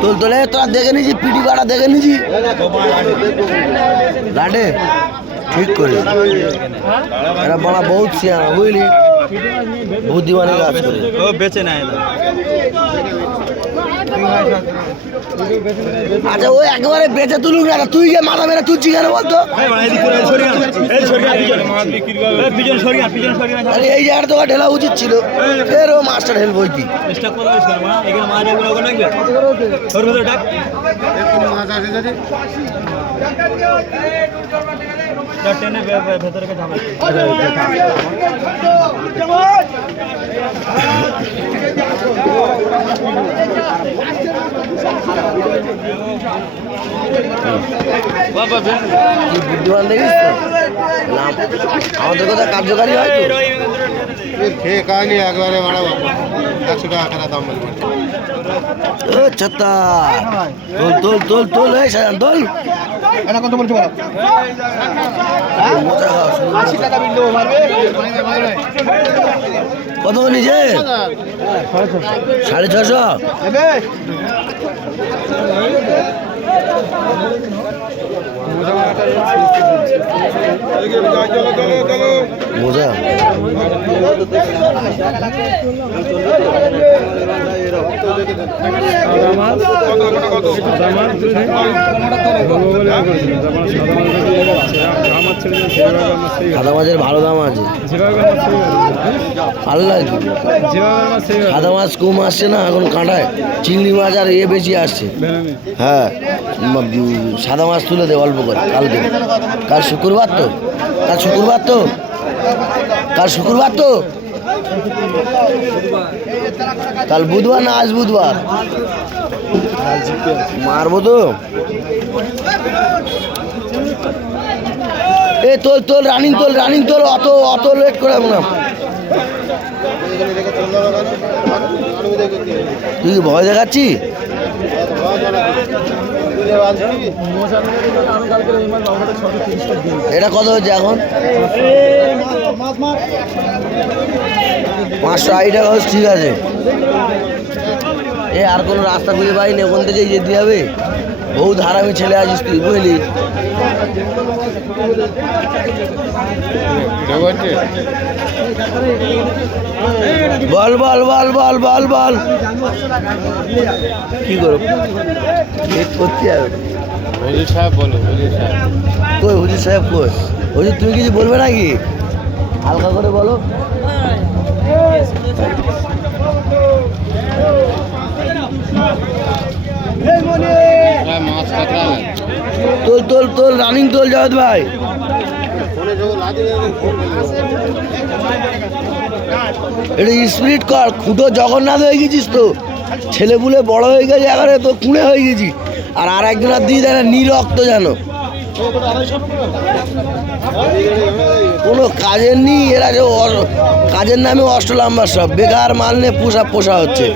তোল তোলে তোরা দেখে নিছি, পিটি কাটা দেখে নিছি গাড়ে ঠিক করে। এরা বলা বহুত সিয়ানা বুঝলি, বুদ্ধিমানের কাজ করে। ও বেঁচে নেয় না। আচ্ছা ও একেবারে বেঁচে তুলুক না, তুই যে মাথা মেরে তুলছি কেন বলতো? এই জায়গাটা তোকে ঢেলা উচিত ছিল, ফের ও মাস্টার হেল্প হইতি। ভেতরে বুদ্ধিমান দেখিস তো, আমাদের কথা কার্যকারী হয় তো। খেয়ে খায়নি একবারে বাড়াবো 100 টাকা খানা দাম বলবো। ছত্তা তোল তোল তোল তোল এই সাজান তোল। এটা কত বলছো বলো? 80 টাকা বিল দেবো মারবে। কত নিচে? 650 নেবে? মোজা সাদা মাছের ভালো দাম আছে, ভালো লাগে। সাদা মাছ কম আসছে না এখন কাঁটায়, চিংড়ি মাছ আর বেশি আসছে। হ্যাঁ সাদা মাছ তুলে দে অল্প করে কালকে। কাল শুক্রবার তো, কাল শুক্রবার তো, কাল শুক্রবার তো, কাল বুধবার না আজ বুধবার মারবো তো। এ তোল তোল রানিং তোল, রানিং তোল, অত অত লেট করে না। তুই ভয় দেখাচ্ছি? এটা কত হচ্ছে এখন? 580 টাকা হচ্ছে, ঠিক আছে। এ আর কোনো রাস্তা খুঁজে পাইনি, ওখান থেকেই যেতে হবে। বহুত হারামি ছেলে আছিস তুই বুঝলি। বল বল বল বল বল বল কি করো করতে হবে? হুজুর সাহেব বলো, হুজুর সাহেব কই? হুজুর সাহেব কই? হুজুর তুমি কিছু বলবে নাকি? হালকা করে বলো। তোল তোল তোল রানিং তোল জাভেদ ভাই। এটা স্পিরিট কর, খুঁটো জগন্নাথ হয়ে গেছিস তো, ছেলেপুলে বড় হয়ে গেছে এবারে তো কুঁড়ে হয়ে গেছি। আর একজনের দিয়ে দেয় নীল রক্ত যেন কোনো কাজের নেই। এরা যে কাজের নামে অষ্টলাম্বার সব বেকার মাল নিয়ে পোষা হচ্ছে।